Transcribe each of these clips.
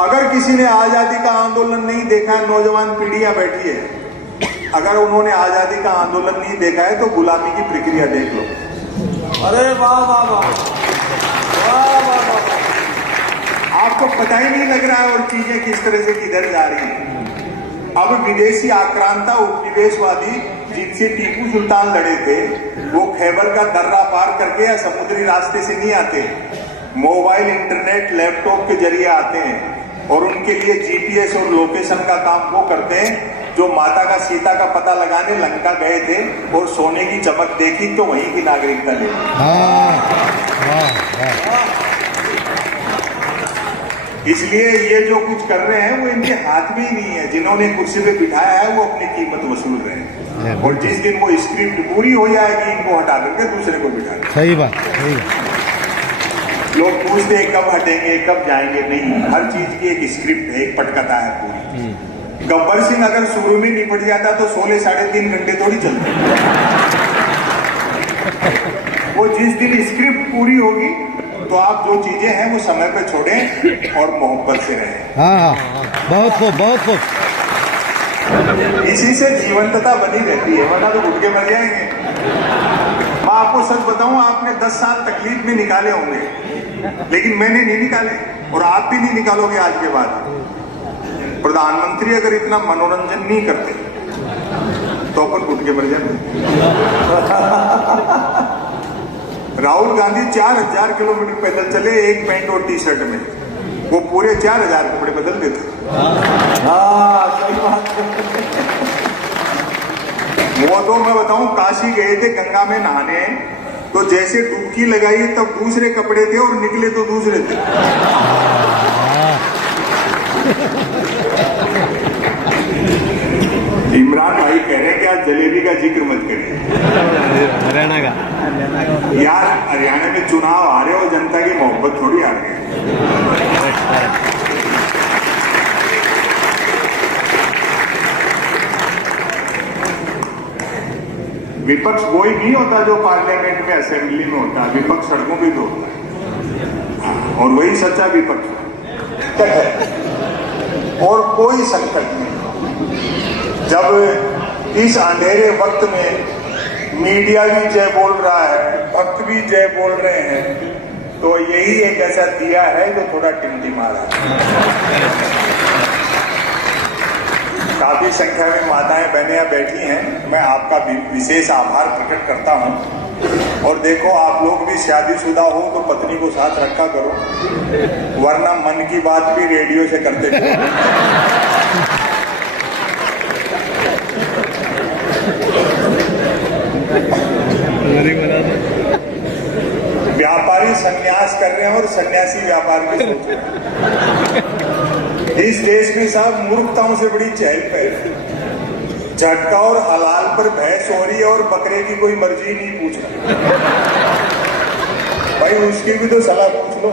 अगर किसी ने आजादी का आंदोलन नहीं देखा है, नौजवान पीढ़ियां बैठी है, अगर उन्होंने आजादी का आंदोलन नहीं देखा है तो गुलामी की प्रक्रिया देख लो। अरे वाह वाह वाह वाह वाह वाह, आपको पता ही नहीं लग रहा है और चीजें किस तरह से किधर जा रही हैं। अब विदेशी आक्रांता उपनिवेशवादी जिनसे टीपू सुल्तान लड़े थे, वो खैबर का दर्रा पार करके या समुद्री रास्ते से नहीं आते, मोबाइल, इंटरनेट, लैपटॉप के जरिए आते हैं। और उनके लिए जीपीएस और लोकेशन का काम वो करते हैं जो माता का सीता का पता लगाने लंका गए थे और सोने की चमक देखी तो वहीं की नागरिकता ली। इसलिए ये जो कुछ कर रहे हैं वो इनके हाथ में ही नहीं है। जिन्होंने कुर्सी पे बिठाया है वो अपनी कीमत वसूल रहे हैं, और जिस दिन वो स्क्रिप्ट पूरी हो जाएगी इनको हटा करके दूसरे को बिठा। सही बात, सही बात। लोग पूछते हैं कब हटेंगे, कब जाएंगे। नहीं, हर चीज की एक स्क्रिप्ट है, एक पटकथा है पूरी। गब्बर सिंह अगर शुरू में निपट जाता तो 16 साढ़े 3 घंटे थोड़ी चलते। वो जिस दिन स्क्रिप्ट पूरी होगी तो आप जो चीजें हैं वो समय पे छोड़ें और मोहब्बत से रहें। हाँ, बहुत खूब, बहुत खूब। इसी से जीवंतता बनी रहती है, वरना तो घुट के मर जाएंगे। मैं आपको सच बताऊं, आपने 10 साल तकलीफ में निकाले होंगे, लेकिन मैंने नहीं निकाले और आप भी नहीं निकालोगे आज के बाद। प्रधानमंत्री अगर इतना मनोरंजन नहीं करते तो अपन घुट के मर जाते। राहुल गांधी 4000 किलोमीटर पैदल चले एक पैंट और टी शर्ट में, वो पूरे 4000 कपड़े बदल देते। सही बात। वो तो मैं बताऊं, काशी गए थे गंगा में नहाने, तो जैसे डुबकी लगाई तब दूसरे कपड़े थे और निकले तो दूसरे थे। इमरान भाई कह रहे हैं कि आज जलेबी का जिक्र मत करिए। हरियाणा का यार, हरियाणा में चुनाव आ रहे हो, जनता की मोहब्बत थोड़ी आ रही है। विपक्ष वही नहीं होता जो पार्लियामेंट में, असेंबली में होता है। विपक्ष सड़कों पे तो होता है, और वही सच्चा विपक्ष है। और कोई संकट नहीं। जब इस अंधेरे वक्त में मीडिया भी जय बोल रहा है, भक्त भी जय बोल रहे हैं, तो यही एक ऐसा दिया है जो थोड़ा टिमटिमा रहा है। काफी संख्या में माताएं बहनें बैठी हैं, मैं आपका विशेष आभार प्रकट करता हूं। और देखो, आप लोग भी शादीशुदा हो तो पत्नी को साथ रखा करो, वरना मन की बात भी रेडियो से करते थे। व्यापारी संन्यास कर रहे हैं और सन्यासी व्यापार में सोच रहे हैं। इस देश में सब मूर्खताओं से बड़ी चहल पहल है। झटका और हलाल पर बहस हो रही है और बकरे की कोई मर्जी नहीं पूछ रहा। भाई उसकी भी तो सलाह पूछ लो।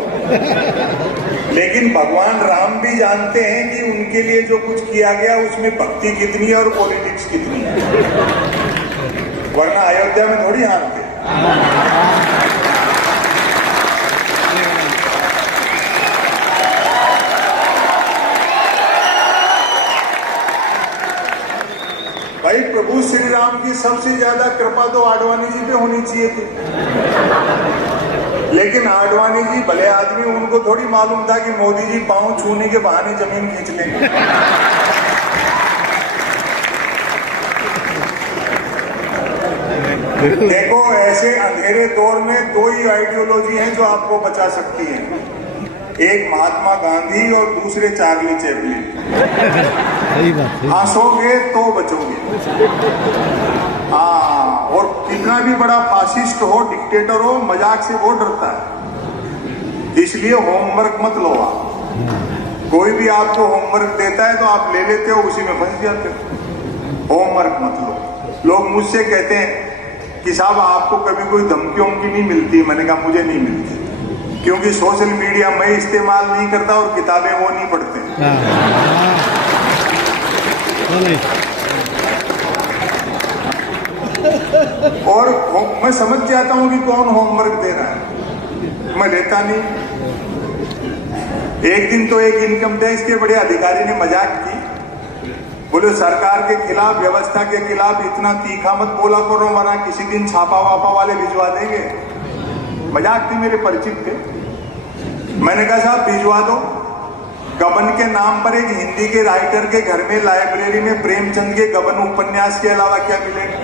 लेकिन भगवान राम भी जानते हैं कि उनके लिए जो कुछ किया गया उसमें भक्ति कितनी है और पॉलिटिक्स कितनी है, वरना अयोध्या में थोड़ी हारते। भाई प्रभु श्री राम की सबसे ज्यादा कृपा तो आडवाणी जी पे होनी चाहिए थी, लेकिन आडवाणी जी भले आदमी, उनको थोड़ी मालूम था कि मोदी जी पांव छूने के बहाने जमीन खींच लेंगे। देखो, ऐसे अंधेरे दौर में दो ही आइडियोलॉजी हैं जो आपको बचा सकती हैं, एक महात्मा गांधी और दूसरे चार्ली चैपलिन। हंसोगे तो बचोगे। हाँ, और कितना भी बड़ा फासिस्ट हो, डिक्टेटर हो, मजाक से वो डरता है। इसलिए होमवर्क मत लो आप। कोई भी आपको होमवर्क देता है तो आप ले लेते हो, उसी में फंस जाते हो। होमवर्क मत लो। लोग मुझसे कहते हैं कि साहब आपको कभी कोई धमकी वमकी नहीं मिलती? मैंने कहा मुझे नहीं मिलती, क्योंकि सोशल मीडिया मैं इस्तेमाल नहीं करता और किताबें वो नहीं पढ़ते। और मैं समझ जाता हूं कि कौन होमवर्क दे रहा है, मैं लेता नहीं। एक दिन तो एक इनकम टैक्स के बड़े अधिकारी ने मजाक की, बोले सरकार के खिलाफ, व्यवस्था के खिलाफ इतना तीखा मत बोला करो वरना किसी दिन छापा वापा वाले भिजवा देंगे। मजाक थी, मेरे परिचित थे। मैंने कहा साहब भिजवा दो। गबन के नाम पर एक हिंदी के राइटर के घर में लाइब्रेरी में प्रेमचंद के गबन उपन्यास के अलावा क्या मिलेगा?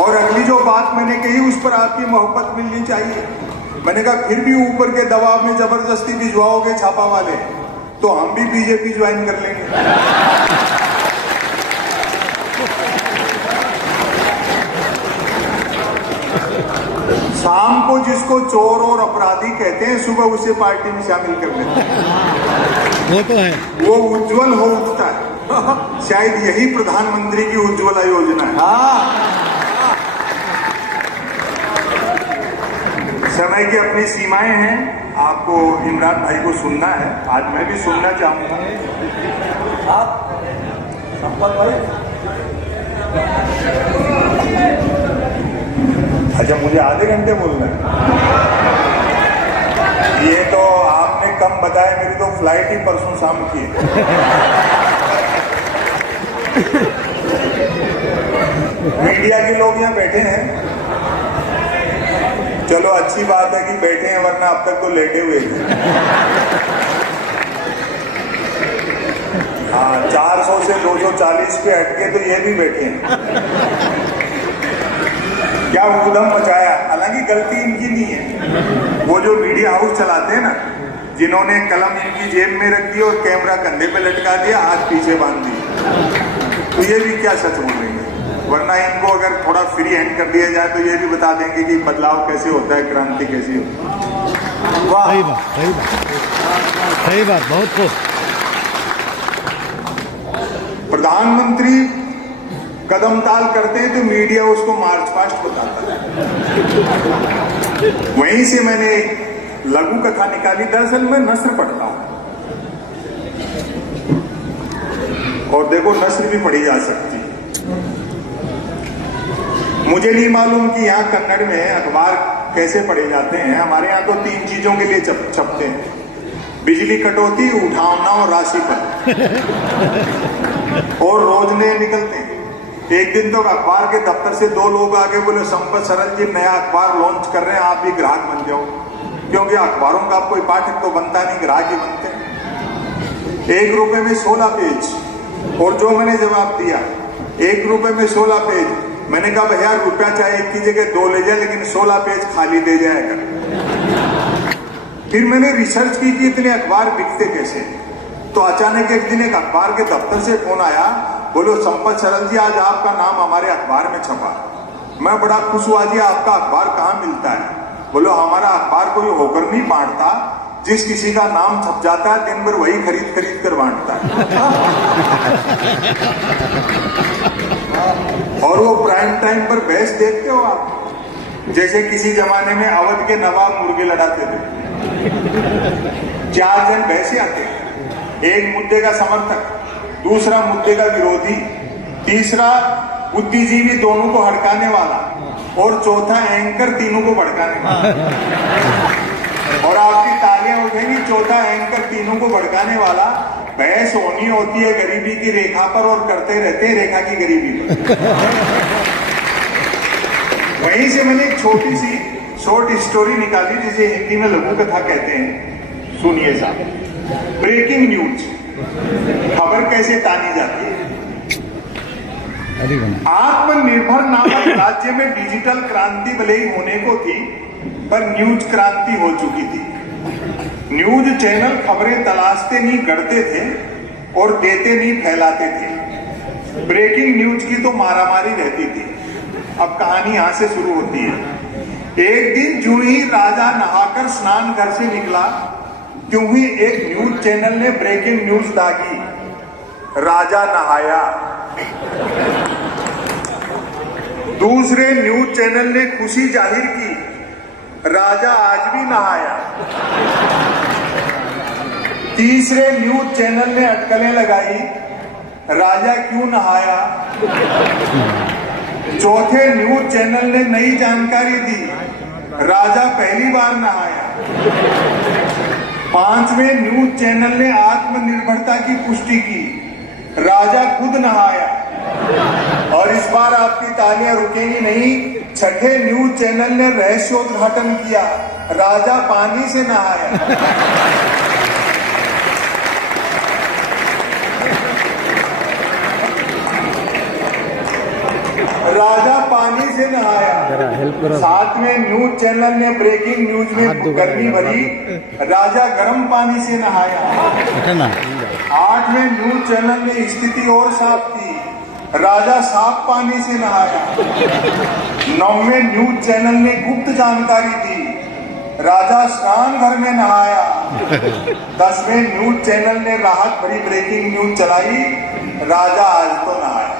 और अगली जो बात मैंने कही उस पर आपकी मोहब्बत मिलनी चाहिए। मैंने कहा फिर भी ऊपर के दबाव में जबरदस्ती भिजवाओगे छापा वाले तो हम भी बीजेपी ज्वाइन कर लेंगे। शाम को जिसको चोर और अपराधी कहते हैं सुबह उसे पार्टी में शामिल कर लेते हैं। वो तो है, वो उज्जवल हो उठता है। शायद यही प्रधानमंत्री की उज्ज्वला योजना है। समय की अपनी सीमाएं हैं। आपको इमरान भाई को सुनना है, आज मैं भी सुनना चाहूंगा। आप संपत भाई, अच्छा मुझे आधे घंटे बोलना है? ये तो आपने कम बताया, मेरी तो फ्लाइट ही परसों शाम की है। मीडिया के लोग यहाँ बैठे हैं, चलो अच्छी बात है कि बैठे हैं, वरना अब तक तो लेटे हुए थे। हाँ, 400 से 240 पे हटके तो ये भी बैठे हैं। क्या उधम मचाया, हालांकि गलती इनकी नहीं है। वो जो मीडिया हाउस चलाते हैं ना, जिन्होंने कलम इनकी जेब में रख दी और कैमरा कंधे पे लटका दिया, हाथ पीछे बांध दिया, तो ये भी क्या सच बोल रहे हैं? वरना इनको अगर थोड़ा फ्री हैंड कर दिया जाए तो ये भी बता देंगे कि बदलाव कैसे होता है, क्रांति कैसी होती है। वाह, सही बात, सही बात, सही बात, बहुत खूब। प्रधानमंत्री कदम ताल करते हैं तो मीडिया उसको मार्च पास्ट बताता है। वहीं से मैंने लघु कथा निकाली। दरअसल मैं नस्र पढ़ता हूं, और देखो नस्र भी पढ़ी जा सकती है। मुझे नहीं मालूम कि यहाँ कन्नड़ में अखबार कैसे पढ़े जाते हैं। हमारे यहाँ तो 3 चीजों के लिए छपते हैं: बिजली कटौती, उठावना और राशिफल। और रोज नए निकलते हैं। एक दिन तो अखबार के दफ्तर से 2 लोग आके बोले संपत सरल जी नया अखबार लॉन्च कर रहे हैं, आप भी ग्राहक बन जाओ। क्योंकि अखबारों का कोई पाठक तो बनता नहीं, ग्राहक ही बनते हैं। 1 रुपए में 16 पेज। और जो मैंने जवाब दिया, 1 रुपए में 16 पेज। मैंने कहा भैया रुपया चाहे 1 की जगह 2 ले जाए, लेकिन 16 पेज खाली दे जाएगा। फिर मैंने रिसर्च की कि इतने अखबार बिकते कैसे। तो अचानक एक दिन एक अखबार के दफ्तर से फोन आया, बोलो संपत सरल जी आज आपका नाम हमारे अखबार में छपा। मैं बड़ा खुश हुआ, जी आपका अखबार कहाँ मिलता है? बोलो हमारा अखबार कोई होकर नहीं बांटता, जिस किसी का नाम छप जाता है दिन भर वही खरीद खरीद कर बांटता है। और वो प्राइम टाइम पर बहस देखते हो आप, जैसे किसी जमाने में अवध के नवाब मुर्गे लड़ाते थे। 4 जन बहसे आते हैं, एक मुद्दे का समर्थक, दूसरा मुद्दे का विरोधी, तीसरा बुद्धिजीवी दोनों को हड़काने वाला, और चौथा एंकर तीनों को भड़काने वाला। और आपकी तालियां उठेंगी, चौथा एंकर तीनों को भड़काने वाला। बहस होनी होती है गरीबी की रेखा पर, और करते रहते हैं रेखा की गरीबी पर। वहीं से मैंने एक छोटी सी शॉर्ट स्टोरी निकाली, जिसे हिंदी में लघु कथा कहते हैं। सुनिए साहब। ब्रेकिंग न्यूज, खबर कैसे तानी जाती है। आत्मनिर्भर नामक राज्य में डिजिटल क्रांति भले ही होने को थी, पर न्यूज क्रांति हो चुकी थी। न्यूज चैनल खबरें तलाशते नहीं, गढ़ते थे, और देते नहीं, फैलाते थे। ब्रेकिंग न्यूज की तो मारामारी रहती थी। अब कहानी यहां से शुरू होती है। एक दिन जो ही राजा नहाकर स्नान घर से निकला, क्यों ही एक न्यूज चैनल ने ब्रेकिंग न्यूज दागी, राजा नहाया। दूसरे न्यूज चैनल ने खुशी जाहिर की, राजा आज भी नहाया। तीसरे न्यूज चैनल ने अटकलें लगाई, राजा क्यों नहाया। चौथे न्यूज चैनल ने नई जानकारी दी, राजा पहली बार नहाया। 5वें न्यूज चैनल ने आत्मनिर्भरता की पुष्टि की, राजा खुद नहाया। और इस बार आपकी तालियां रुकेंगी नहीं, 6ठे न्यूज चैनल ने रहस्योद्घाटन किया, राजा पानी से नहाया। राजा पानी से नहाया। 7वें न्यूज चैनल ने ब्रेकिंग न्यूज में गर्मी भरी, राजा गर्म पानी से नहाया। 8वें न्यूज चैनल ने स्थिति और साफ की, राजा साफ पानी से नहाया। 9वें न्यूज चैनल ने गुप्त जानकारी दी, राजा स्नान घर में नहाया। 10वें न्यूज चैनल ने राहत भरी ब्रेकिंग न्यूज चलाई, राजा आज तो नहाया।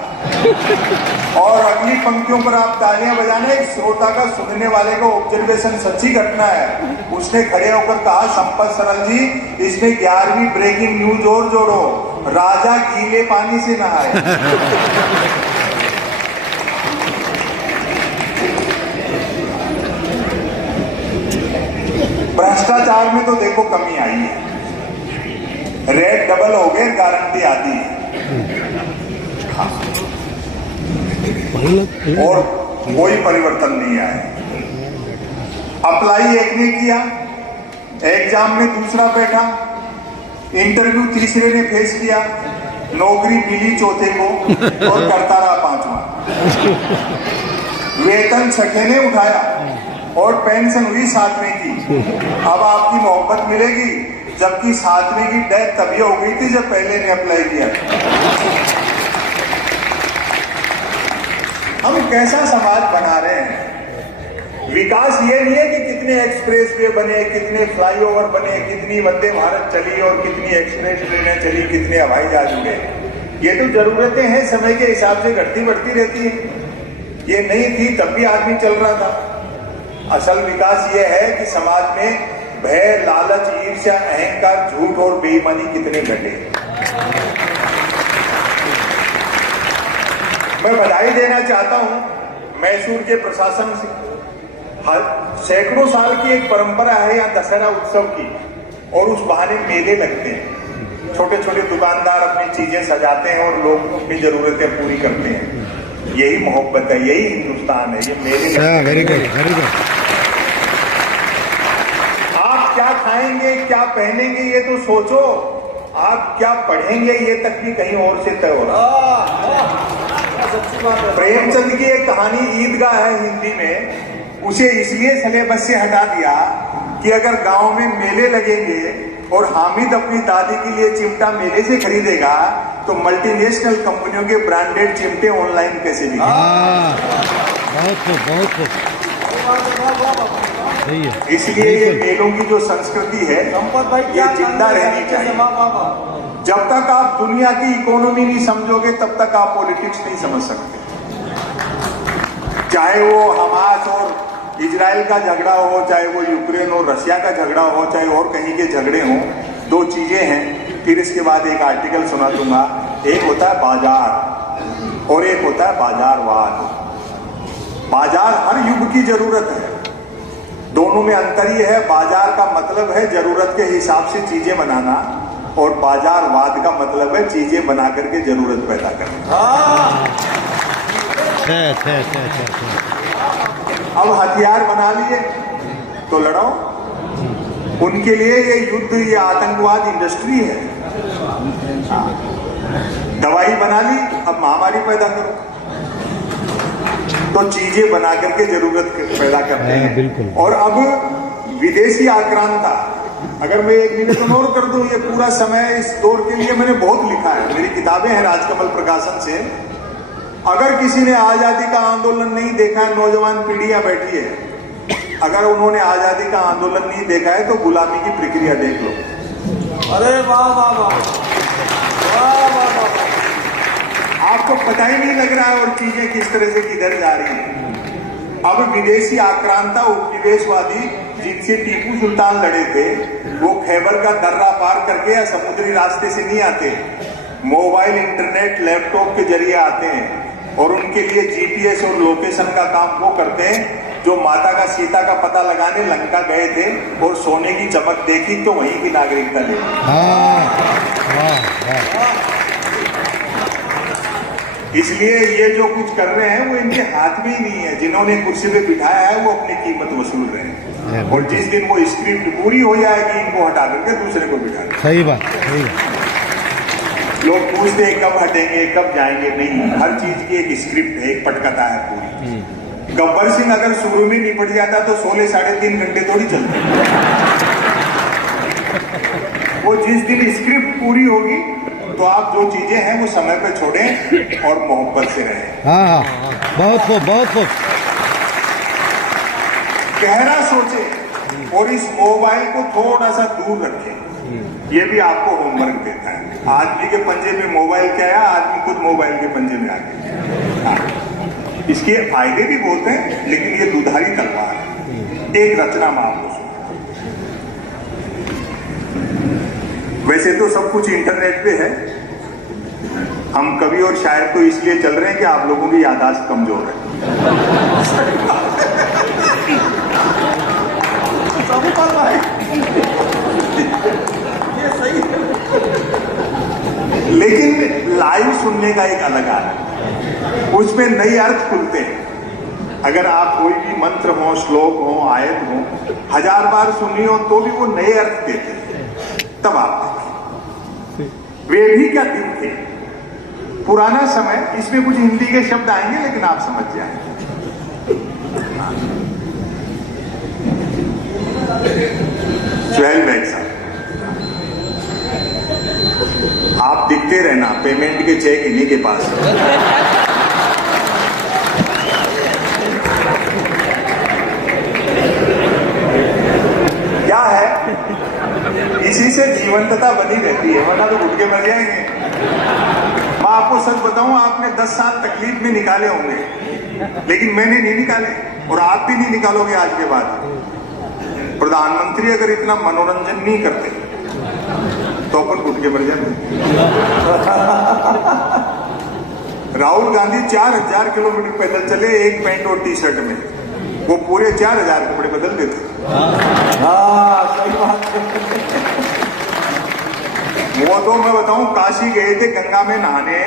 और अगली पंक्तियों पर आप तालियां बजाने, एक श्रोता का सुनने वाले का ऑब्जर्वेशन सच्ची घटना है। उसने खड़े होकर कहा, संपत सरल जी इसमें 11वीं ब्रेकिंग न्यूज और जोड़ो, राजा गीले पानी से नहाए। भ्रष्टाचार में तो देखो कमी आई है, रेट डबल हो गए, गारंटी आती है। और कोई परिवर्तन नहीं आया। अप्लाई एक ने किया, एग्जाम में दूसरा बैठा, इंटरव्यू तीसरे ने फेस किया, नौकरी मिली चौथे को और करता रहा 5वां। वेतन 6ठे ने उठाया और पेंशन हुई 7वें की। अब आपकी मोहब्बत मिलेगी, जबकि 7वें की डेथ तभी हो गई थी जब पहले ने अप्लाई किया। हम कैसा समाज बना रहे हैं? विकास ये नहीं है कि कितने एक्सप्रेस वे बने, कितने फ्लाईओवर बने, कितनी वंदे भारत चली और कितनी एक्सप्रेस ट्रेनें चली, कितने हवाई जहाज हुए। ये तो जरूरतें हैं, समय के हिसाब से घटती बढ़ती रहती है। ये नहीं थी तब भी आदमी चल रहा था। असल विकास ये है कि समाज में भय, लालच, ईर्ष्या, अहंकार, झूठ और बेईमानी कितने घटे। मैं बधाई देना चाहता हूं मैसूर के प्रशासन से। सैकड़ों साल की एक परंपरा है यहाँ दशहरा उत्सव की, और उस बहाने मेले लगते हैं। छोटे छोटे दुकानदार अपनी चीजें सजाते हैं और लोग अपनी जरूरतें पूरी करते हैं। यही मोहब्बत है, यही हिंदुस्तान है, ये मेले। Very good, very good. आप क्या खाएंगे, क्या पहनेंगे, ये तो सोचो। आप क्या पढ़ेंगे, ये तक भी कहीं और से तय हो रहा। प्रेमचंद की एक कहानी ईदगाह है हिंदी में, उसे इसलिए सिलेबस से हटा दिया कि अगर गांव में मेले लगेंगे और हामिद अपनी दादी के लिए चिमटा मेले से खरीदेगा तो मल्टीनेशनल कंपनियों के ब्रांडेड चिमटे ऑनलाइन कैसे बिकेंगे। बहुत सही है। इसलिए ये मेलों की जो संस्कृति है ये जिंदा रहनी चाहिए। जब तक आप दुनिया की इकोनॉमी नहीं समझोगे तब तक आप पॉलिटिक्स नहीं समझ सकते। चाहे वो हमास और इजराइल का झगड़ा हो, चाहे वो यूक्रेन और रशिया का झगड़ा हो, चाहे और कहीं के झगड़े हों, दो चीजें हैं। फिर इसके बाद एक आर्टिकल सुना दूंगा। एक होता है बाजार और एक होता है बाजारवाद। बाजार हर युग की जरूरत है, दोनों में अंतर ये है, बाजार का मतलब है जरूरत के हिसाब से चीजें बनाना और बाजारवाद का मतलब है चीजें बना करके जरूरत पैदा करना। अब हथियार बना लिए तो लड़ो, उनके लिए ये युद्ध, ये आतंकवाद इंडस्ट्री है। दवाई बना ली, अब महामारी पैदा करो। तो चीजें बना करके जरूरत पैदा करते हैं। और अब विदेशी आक्रांता, अगर मैं एक निवेदन और कर दूं, ये पूरा समय इस दौर के लिए मैंने बहुत लिखा है, मेरी किताबें हैं राजकमल प्रकाशन से। अगर किसी ने आजादी का आंदोलन नहीं देखा है, नौजवान पीढ़ियां बैठी है, अगर उन्होंने आजादी का आंदोलन नहीं देखा है तो गुलामी की प्रक्रिया देख लो। अरे वाह वाह वाह वाह वाह वाह। आपको पता ही नहीं लग रहा है और चीजें किस तरह से किधर जा रही हैं। अब विदेशी आक्रांता, उपनिवेशवादी जिनसे टीपू सुल्तान लड़े थे, वो खैबर का दर्रा पार करके या समुद्री रास्ते से नहीं आते, मोबाइल, इंटरनेट, लैपटॉप के जरिए आते हैं और उनके लिए जीपीएस और लोकेशन का काम वो करते हैं जो माता का सीता का पता लगाने लंका गए थे और सोने की चमक देखी तो वहीं की नागरिकता ली। इसलिए ये जो कुछ कर रहे हैं वो इनके हाथ में ही नहीं है। जिन्होंने कुर्सी पे बिठाया है वो अपनी कीमत वसूल रहे हैं, और जिस दिन वो स्क्रिप्ट पूरी हो जाएगी इनको हटा करके दूसरे को बिठा देंगे। सही बात, सही बात। लोग पूछते हैं कब हटेंगे कब जाएंगे, नहीं, हर चीज की एक स्क्रिप्ट है, एक पटकथा है पूरी। गब्बर सिंह अगर शुरू में निपट जाता तो 16 साढ़े 3 घंटे थोड़ी चलते। वो जिस दिन स्क्रिप्ट पूरी होगी तो आप जो चीजें हैं वो समय पे छोड़ें और मोहब्बत से रहें। हाँ, बहुत खूब, बहुत खूब। गहरा सोचें और इस मोबाइल को थोड़ा सा दूर रखें। ये भी आपको होमवर्क देता है। आदमी के पंजे में मोबाइल क्या है, आदमी खुद मोबाइल के पंजे में आ गया। इसके फायदे भी बहुत हैं, लेकिन ये दुधारी तलवार है। एक रचना में आपको सुना। वैसे तो सब कुछ इंटरनेट पे है, हम कवि और शायर तो इसलिए चल रहे हैं कि आप लोगों की याददाश्त कमजोर है। ये सही है। लेकिन लाइव सुनने का एक अलग आनंद है, उसमें नए अर्थ खुलते हैं। अगर आप कोई भी मंत्र हो, श्लोक हो, आयत हो 1000 बार सुनी हो तो भी वो नए अर्थ देते हैं। तब आप वे भी क्या दिन थे, पुराना समय। इसमें कुछ हिंदी के शब्द आएंगे लेकिन आप समझ जाएंगे। सुहेल बैग साहब, आप दिखते रहना, पेमेंट के चेक इन्हीं के पास है। क्या है, इसी से जीवंतता बनी रहती है, वरना तो घुट के मर जाएंगे। मैं आपको सच बताऊं, आपने 10 साल तकलीफ में निकाले होंगे, लेकिन मैंने नहीं निकाले और आप भी नहीं निकालोगे आज के बाद। प्रधानमंत्री अगर इतना मनोरंजन नहीं करते तो अपन घुट के मर जाते। राहुल गांधी 4000 किलोमीटर पैदल चले एक पैंट और टी शर्ट में, वो पूरे 4000 कपड़े बदल देते। सही बात है। वो तो मैं बताऊं, काशी गए थे गंगा में नहाने,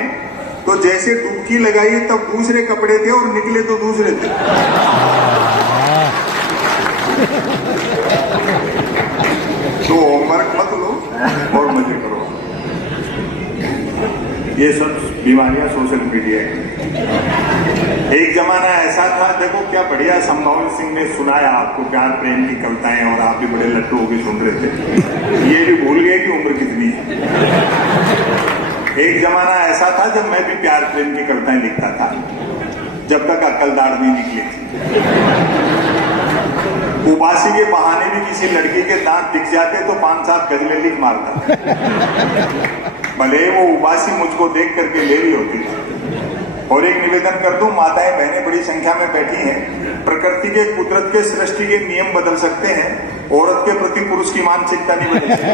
तो जैसे डुबकी लगाई तब दूसरे कपड़े थे और निकले तो दूसरे थे। तो होमवर्क मत लो और मजे करो। ये सब बीमारियां सोशल मीडिया की। एक जमाना ऐसा था, देखो क्या बढ़िया संभव सिंह ने सुनाया आपको प्यार प्रेम की कविताएं, और आप भी बड़े लट्टू होकर सुन रहे थे। ये भी भूल गए कि उम्र कितनी है। एक जमाना ऐसा था जब मैं भी प्यार प्रेम की कविताएं लिखता था, जब तक अक्लदार नहीं निकली थी। उबासी के बहाने भी किसी लड़की के दांत दिख जाते तो 5-7 गजलें लिख मारता, भले वो उबासी मुझको देख करके ले रही होती थी। और एक निवेदन कर दूं, माताएं बहनें बड़ी संख्या में बैठी हैं, प्रकृति के कुदरत के सृष्टि के नियम बदल सकते हैं, औरत के प्रति पुरुष की मानसिकता नहीं बदल सकती।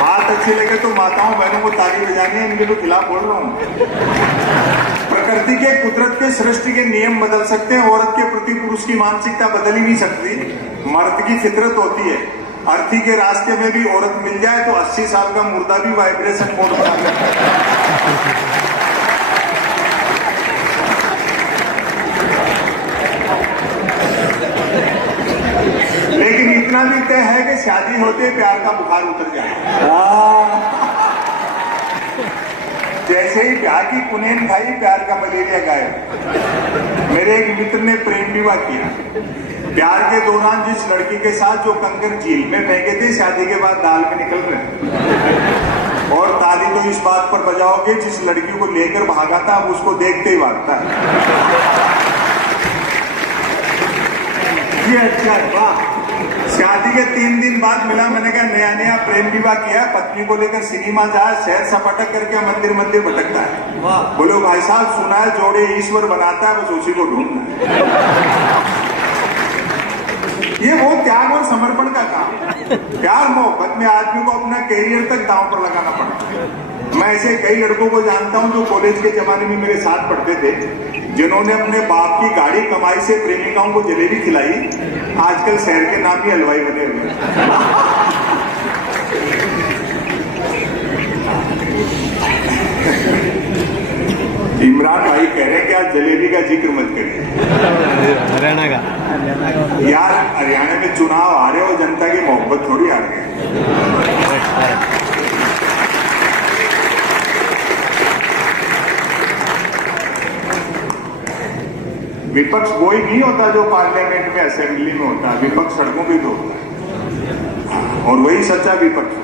बात अच्छी लगे तो माताओं बहनों को ताली बजानी है, इनके तो खिलाफ बोल रहा हूं। प्रकृति के कुदरत के सृष्टि के नियम बदल सकते हैं, औरत के प्रति पुरुष की मानसिकता बदल ही नहीं सकती। मर्द की फितरत होती है, अर्थी के रास्ते में भी औरत मिल जाए तो 80 साल का मुर्दा भी वाइब्रेशन मोड बना करता है। लेकिन इतना भी तय है कि शादी होते प्यार का बुखार उतर जाए। जैसे ही प्यार की कुनेन खाई, प्यार का मलेरिया गायब। मेरे एक मित्र ने प्रेम विवाह किया। प्यार के दौरान जिस लड़की के साथ जो कंकर झील में फेंके थे, शादी के बाद दाल में निकल रहे। और ताली तो इस बात पर बजाओगे, जिस लड़की को लेकर भागा था अब उसको देखते ही भागता है। ये अच्छा है, वाह। शादी के 3 दिन बाद मिला, मैंने कहा नया नया प्रेम विवाह किया, पत्नी को लेकर सिनेमा जाए, शहर सपटक करके मंदिर मंदिर भटकता है। बोलो भाई साहब, सुना है जोड़े ईश्वर बनाता है, बस उसी को ढूंढना है। ये वो त्याग और समर्पण का काम। प्यार मोहब्बत में आदमी को अपना कैरियर तक दांव पर लगाना पड़ता है। मैं ऐसे कई लड़कों को जानता हूं जो कॉलेज के जमाने में मेरे साथ पढ़ते थे, जिन्होंने अपने बाप की गाड़ी कमाई से प्रेमिकाओं को जलेबी खिलाई, आजकल शहर के नामी हलवाई बने हुए। इमरान भाई कह रहे हैं कि आज जलेबी का जिक्र मत करिए। हरियाणा का यार, हरियाणा में चुनाव आ रहे हो, जनता की मोहब्बत थोड़ी आ रही है। विपक्ष वही नहीं होता जो पार्लियामेंट में असेंबली में होता है, विपक्ष सड़कों पे तो होता है, और वही सच्चा विपक्ष है।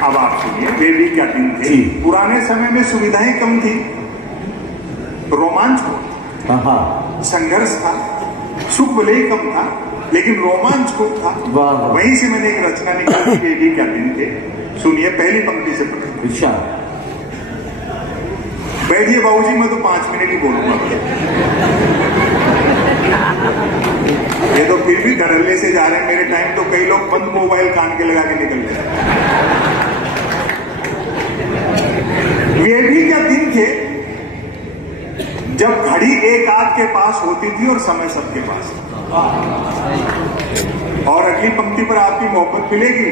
अब आप सुनिए, वे भी क्या दिन थे। पुराने समय में सुविधाएं कम थी, रोमांच हो, संघर्ष था, सुख भले ही कम था लेकिन रोमांच खूब था। वहीं से मैंने एक रचना निकाली, वे भी क्या दिन थे। सुनिए, पहली पंक्ति से पढ़िए। बैठिए बाबूजी, मैं तो 5 मिनट ही बोलूंगा। ये तो फिर भी धड़ल्ले से जा रहे हैं। मेरे टाइम तो कई लोग बंद मोबाइल कान के लगा के निकल गए। ये भी क्या दिन थे जब घड़ी एक आध के पास होती थी और समय सबके पास। और अगली पंक्ति पर आपकी मोहब्बत मिलेगी।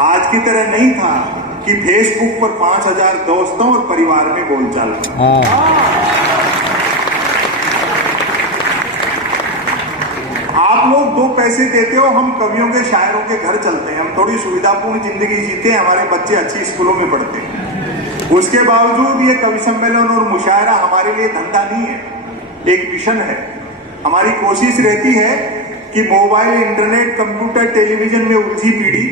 आज की तरह नहीं था कि फेसबुक पर 5000 दोस्तों और परिवार में बोलचाल। आप लोग 2 पैसे देते हो, हम कवियों के शायरों के घर चलते हैं, हम थोड़ी सुविधापूर्ण जिंदगी जीते हैं, हमारे बच्चे अच्छी स्कूलों में पढ़ते हैं। उसके बावजूद ये कवि सम्मेलन और मुशायरा हमारे लिए धंधा नहीं है, एक मिशन है। हमारी कोशिश रहती है कि मोबाइल, इंटरनेट, कंप्यूटर, टेलीविजन में उलझी पीढ़ी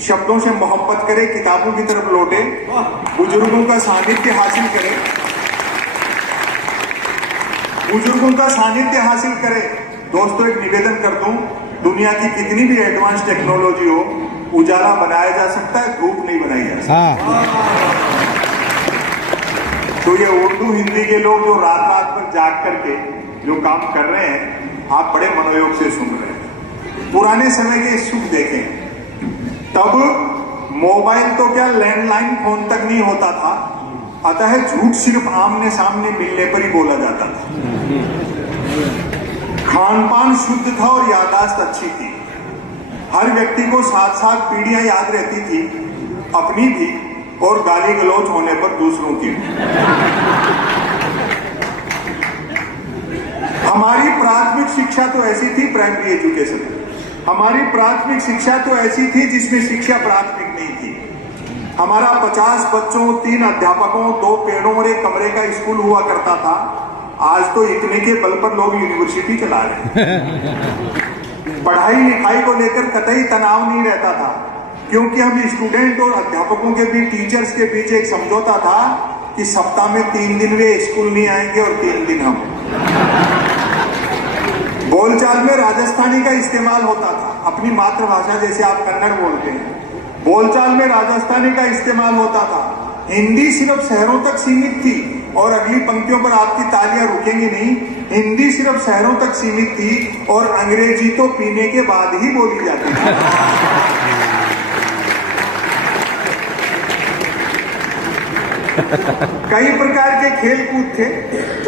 शब्दों से मोहब्बत करे, किताबों की तरफ लौटे, बुजुर्गों का सानिध्य हासिल करे, बुजुर्गों का सानिध्य हासिल करे। दोस्तों, एक निवेदन कर दूं, दुनिया की कितनी भी एडवांस टेक्नोलॉजी हो, उजाला बनाया जा सकता है, धूप नहीं बनाई जा सकती। तो ये उर्दू हिंदी के लोग जो रात रात पर जाग करके जो काम कर रहे हैं, आप बड़े मनोयोग से सुन रहे हैं। पुराने समय के सुख देखें, तब मोबाइल तो क्या, लैंडलाइन फोन तक नहीं होता था, अतः झूठ सिर्फ आमने सामने मिलने पर ही बोला जाता था। खान पान शुद्ध था और याददाश्त अच्छी थी। हर व्यक्ति को 7-7 पीढ़ियां याद रहती थी, अपनी भी और गाली गलौज होने पर दूसरों की। हमारी प्राथमिक शिक्षा तो ऐसी थी, प्राइमरी एजुकेशन, हमारी प्राथमिक शिक्षा तो ऐसी थी जिसमें शिक्षा प्राथमिक नहीं थी। हमारा 50 बच्चों, 3 अध्यापकों, 2 पेड़ों और 1 कमरे का स्कूल हुआ करता था। आज तो इतने के बल पर लोग यूनिवर्सिटी चला रहे हैं। पढ़ाई लिखाई को लेकर कतई तनाव नहीं रहता था, क्योंकि हम स्टूडेंट और अध्यापकों के बीच, टीचर्स के बीच एक समझौता था कि सप्ताह में 3 दिन वे स्कूल नहीं आएंगे और 3 दिन हम। बोलचाल में राजस्थानी का इस्तेमाल होता था, अपनी मातृभाषा जैसे आप कन्नड़ बोलते हैं, बोलचाल में राजस्थानी का इस्तेमाल होता था। हिंदी सिर्फ शहरों तक सीमित थी, और अगली पंक्तियों पर आपकी तालियां रुकेंगी नहीं। हिंदी सिर्फ शहरों तक सीमित थी और अंग्रेजी तो पीने के बाद ही बोली जाती थी। कई प्रकार के खेल कूद थे।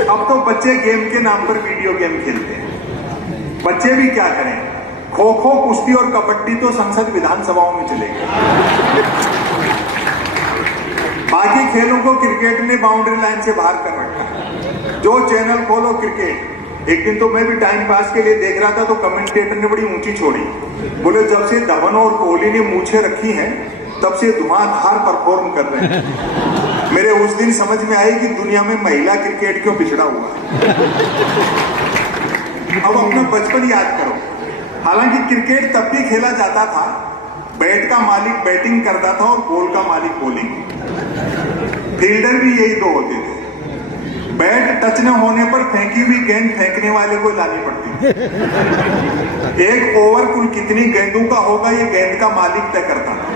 अब तो बच्चे गेम के नाम पर वीडियो गेम खेलते हैं। बच्चे भी क्या करें, खो खो, कुश्ती और कबड्डी तो संसद विधानसभाओं में चलेगी। बाकी खेलों को क्रिकेट ने बाउंड्री लाइन से बाहर कर रखा है। जो चैनल खोलो क्रिकेट। एक दिन तो मैं भी टाइम पास के लिए देख रहा था, तो कमेंटेटर ने बड़ी ऊंची छोड़ी, बोले जब से धवन और कोहली ने मूछें रखी हैं तब से धुआंधार परफॉर्म कर रहे हैं। मेरे उस दिन समझ में आई कि दुनिया में महिला क्रिकेट क्यों पिछड़ा हुआ है। अब अपना बचपन याद करो। हालांकि क्रिकेट तब भी खेला जाता था, बैट का मालिक बैटिंग करता था और बॉल का मालिक बॉलिंग। फील्डर भी यही 2 होते थे। बैट टच न होने पर फेंकी हुई गेंद फेंकने वाले को लानी पड़ती थी। एक ओवर कुल कितनी गेंदों का होगा, ये गेंद का मालिक तय करता था।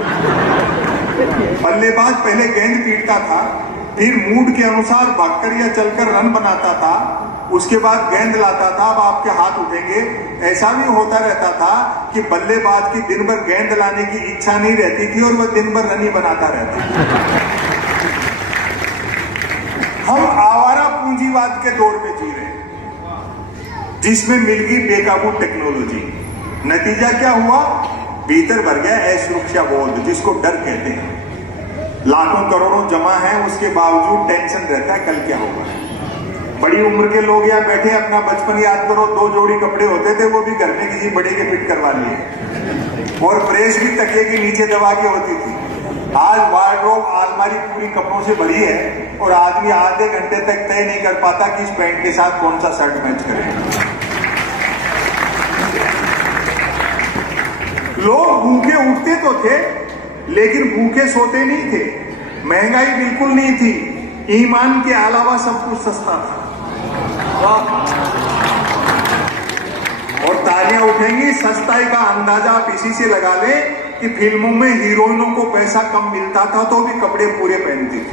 बल्लेबाज पहले गेंद पीटता था, फिर मूड के अनुसार भागकर या चलकर रन बनाता था, उसके बाद गेंद लाता था, अब आपके हाथ उठेंगे। ऐसा भी होता रहता था कि बल्लेबाज की दिन भर गेंद लाने की इच्छा नहीं रहती थी और वह दिन भर रन ही बनाता रहता था। हम आवारा पूंजीवाद के दौर में जी रहे हैं, जिसमें मिल गई बेकाबू टेक्नोलॉजी। नतीजा क्या हुआ? भीतर भर गया असुरक्षा बोध, जिसको डर कहते हैं। लाखों करोड़ों जमा है, उसके बावजूद टेंशन रहता है कल क्या होगा। बड़ी उम्र के लोग यहाँ बैठे, अपना बचपन याद करो, 2 जोड़ी कपड़े होते थे, वो भी घर में किसी बड़े के फिट करवा लिए, और प्रेस भी तकिए के नीचे दबा के होती थी। आज वार्डरोब अलमारी पूरी कपड़ों से भरी है और आदमी आधे घंटे तक तय नहीं कर पाता कि इस पैंट के साथ कौन सा शर्ट मैच करेगा। लोग भूखे उठते तो थे, लेकिन भूखे सोते नहीं थे। महंगाई बिल्कुल नहीं थी, ईमान के अलावा सब कुछ सस्ता था। और तालियां उठेंगी, सस्ताई का अंदाजा आप इसी से लगा लें कि फिल्मों में हीरोइनों को पैसा कम मिलता था तो भी कपड़े पूरे पहनती थी।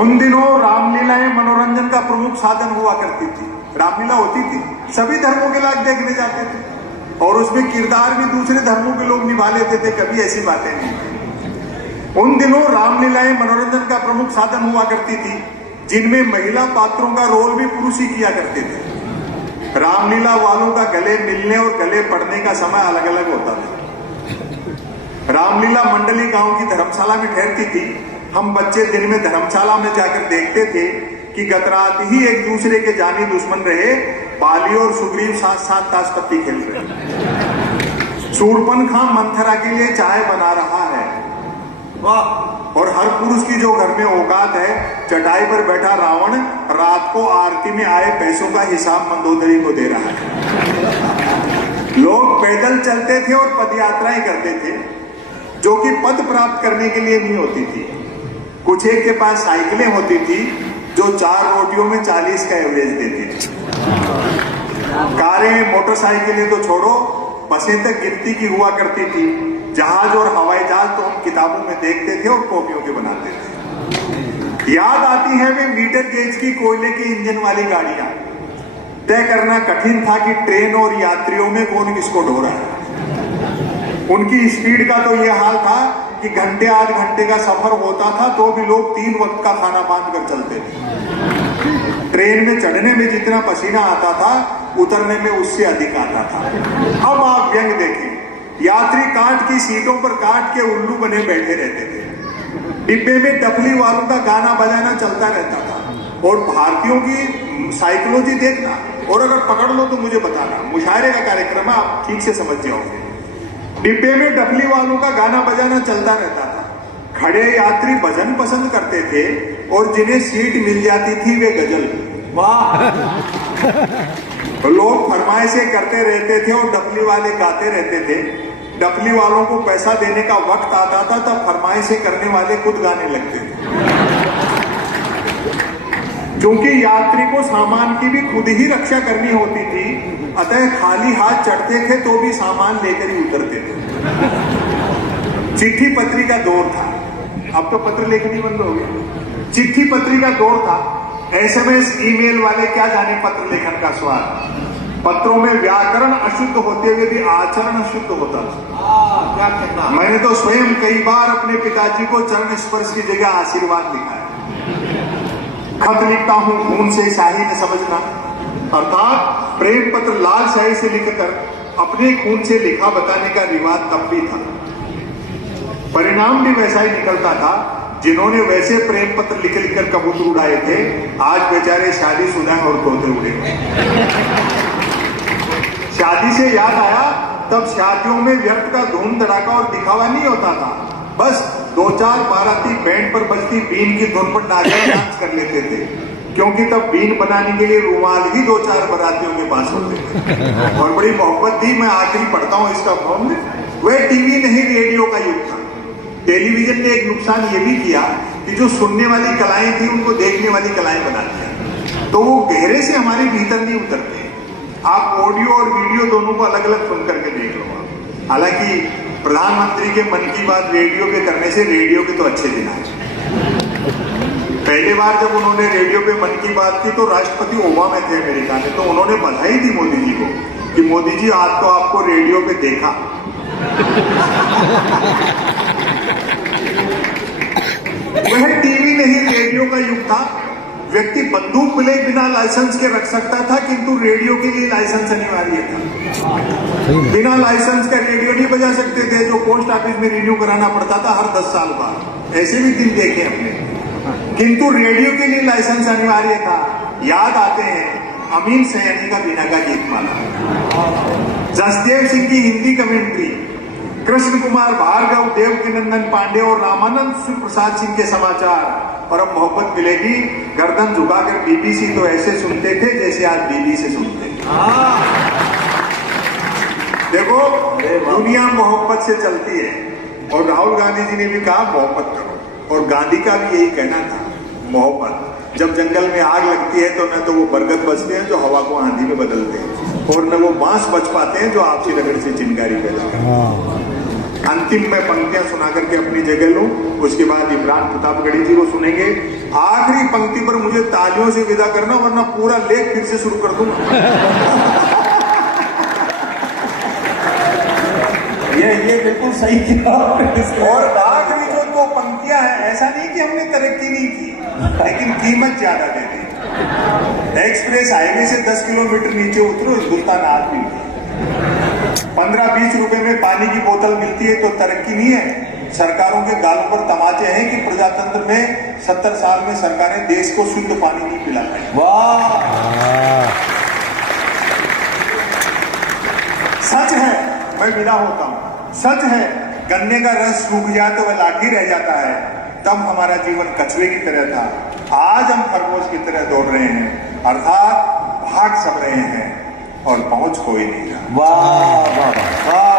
उन दिनों रामलीलाएं मनोरंजन का प्रमुख साधन हुआ करती थी। रामलीला होती थी, सभी धर्मों के लोग देखने जाते थे, और उसमें किरदार भी दूसरे धर्मों के लोग निभा लेते थे, कभी ऐसी बातें नहीं। उन दिनों रामलीलाएं मनोरंजन का प्रमुख साधन हुआ करती थी, जिनमें महिला पात्रों का रोल भी पुरुष ही किया करते थे। रामलीला वालों का गले मिलने और गले पड़ने का समय अलग अलग होता था। रामलीला मंडली गांव की धर्मशाला में ठहरती थी। हम बच्चे दिन में धर्मशाला में जाकर देखते थे कि गत रात ही एक दूसरे के जानी दुश्मन रहे बाली और सुग्रीव साथ साथ ताशपत्ती खेल रहे। शूर्पणखा मंथरा के लिए चाय बना रहा है, और हर पुरुष की जो घर में औकात है, चटाई पर बैठा रावण रात को आरती में आए पैसों का हिसाब मंदोदरी को दे रहा है। लोग पैदल चलते थे और पद यात्राएं करते थे, जो कि पद प्राप्त करने के लिए नहीं होती थी। कुछ एक के पास साइकिलें होती थी जो 4 रोटियों में 40 का एवरेज देती थी। कारें मोटरसाइकिलें तो छोड़ो, बसें तक गिनती की हुआ करती थी। जहाज और हवाई जहाज तो हम किताबों में देखते थे और कॉपियों के बनाते थे। याद आती है वे मीटर गेज की कोयले के इंजन वाली गाड़ियां। तय करना कठिन था कि ट्रेन और यात्रियों में कौन किसको ढो रहा है। उनकी स्पीड का तो यह हाल था कि घंटे 8 घंटे का सफर होता था तो भी लोग 3 वक्त का खाना बांध कर चलते थे। ट्रेन में चढ़ने में जितना पसीना आता था, उतरने में उससे अधिक आता था। अब आप व्यंग देखें, यात्री काट की सीटों पर काट के उल्लू बने बैठे रहते थे। डिब्बे में डफली वालों का गाना बजाना चलता रहता था। और भारतीयों की साइकोलॉजी देखना, और अगर पकड़ लो तो मुझे बताना, मुशायरे का कार्यक्रम है, आप ठीक से समझ जाओगे। डिब्बे में डफली वालों का गाना बजाना चलता रहता था। खड़े यात्री भजन पसंद करते थे, और जिन्हें सीट मिल जाती थी वे गजल। वाह! लोग फरमाइशें करते रहते थे और डफली वाले गाते रहते थे। डफली वालों को पैसा देने का वक्त आता था तब फरमाइशें करने वाले खुद गाने लगते थे। क्योंकि यात्री को सामान की भी खुद ही रक्षा करनी होती थी, अतः खाली हाथ चढ़ते थे तो भी सामान लेकर ही उतरते थे। चिट्ठी पत्री का दौर था, अब तो पत्र लेखनी बंद हो गई। चिट्ठी पत्री का दौर था। SMS ईमेल वाले क्या जाने पत्र लेखन का स्वाद। पत्रों में व्याकरण अशुद्ध होते हुए भी आचरण शुद्ध होता था। क्या कहना, मैंने तो स्वयं कई बार अपने पिताजी को चरण स्पर्श की जगह आशीर्वाद लिखा है। खत लिखता हूं खून से स्याही न समझना, अर्थात प्रेम पत्र लाल स्याही से लिखकर अपने खून से लिखा बताने का रिवाज तब भी था। परिणाम भी वैसा ही निकलता था। जिन्होंने वैसे प्रेम पत्र लिख लिखकर कबूतर उड़ाए थे, आज बेचारे शादीशुदा और तोते उड़े। शादी से याद आया, तब शादियों में व्यर्थ का धूम धड़ाका और दिखावा नहीं होता था। बस 2-4 बाराती बैंड पर बजती बीन की धुन पर नाचकर डांस कर लेते थे, क्योंकि तब बीन बनाने के लिए रुमाल ही 2-4 बारातियों के पास होते थे। और बड़ी मोहब्बत थी। मैं आखिरी पढ़ता हूँ इसका फॉर्म। वह टीवी नहीं, रेडियो का युग था। टेलीविजन ने एक नुकसान ये भी किया कि जो सुनने वाली कलाएं थी उनको देखने वाली कलाएं बना दिया, तो वो गहरे से हमारे भीतर नहीं उतरते। आप ऑडियो और वीडियो दोनों को अलग अलग सुन करके देख लो। हालांकि प्रधानमंत्री के मन की बात रेडियो पे करने से रेडियो के तो अच्छे दिन आए। पहली बार जब उन्होंने रेडियो पे मन की बात की तो राष्ट्रपति ओबामा थे अमेरिका में, तो उन्होंने बधाई दी मोदी जी को कि मोदी जी आज तो आपको रेडियो पे देखा। वह टीवी नहीं रेडियो का युग था। व्यक्ति बंदूक मिले बिना लाइसेंस के रख सकता था, किंतु रेडियो के लिए लाइसेंस अनिवार्य था। बिना लाइसेंस का रेडियो नहीं बजा सकते थे, जो पोस्ट ऑफिस में रिन्यू कराना पड़ता था हर 10 साल बाद। ऐसे भी दिन देखे हमने, किंतु रेडियो के लिए लाइसेंस अनिवार्य था। याद आते हैं अमीन सयानी का बीना का गीत माला, जसदेव सिंह की हिंदी कमेंट्री, कृष्ण कुमार भार्गव, देवकीनंदन पांडे और रामानंद प्रसाद सिंह के समाचार। और अब मोहब्बत मिलेगी गर्दन झुकाकर बीबीसी तो ऐसे सुनते थे जैसे आज बीबी से सुनते। देखो दुनिया मोहब्बत से चलती है, और राहुल गांधी जी ने भी कहा मोहब्बत करो, और गांधी का भी यही कहना था मोहब्बत। जब जंगल में आग लगती है तो न तो वो बरगद बचते हैं जो हवा को आंधी में बदलते हैं, और न वो बांस बच पाते हैं जो आपसी रगड़ से चिंगारी पैदा करते हैं। अंतिम में पंक्तियां सुना करके अपनी जगह लूं, उसके बाद इमरान प्रतापगढ़ी जी को सुनेंगे। आखिरी पंक्ति पर मुझे तालियों से विदा करना, वरना पूरा लेख फिर से शुरू कर दूंगा। ये बिल्कुल सही किया। और आखिरी जो 2 पंक्तियां हैं, ऐसा नहीं कि हमने तरक्की नहीं की, लेकिन कीमत ज्यादा दे दी। एक्सप्रेस हाईवे से 10 किलोमीटर नीचे उतरो, हिंदुस्तान आज मिलती है। 15-20 रुपए में पानी की बोतल मिलती है तो तरक्की नहीं है। सरकारों के गालों पर तमाचे हैं कि प्रजातंत्र में 70 साल में सरकारें देश को शुद्ध पानी नहीं पिला पाई। वाह, सच है, मैं विदा होता हूं। सच है, गन्ने का रस सूख जाए तो वह लाठी रह जाता है। तब हमारा जीवन कछुए की तरह था, आज हम खरगोश की तरह दौड़ रहे हैं, अर्थात भाग सब रहे हैं और पहुंच कोई नहीं रहा। वाह वाह वाह वाह।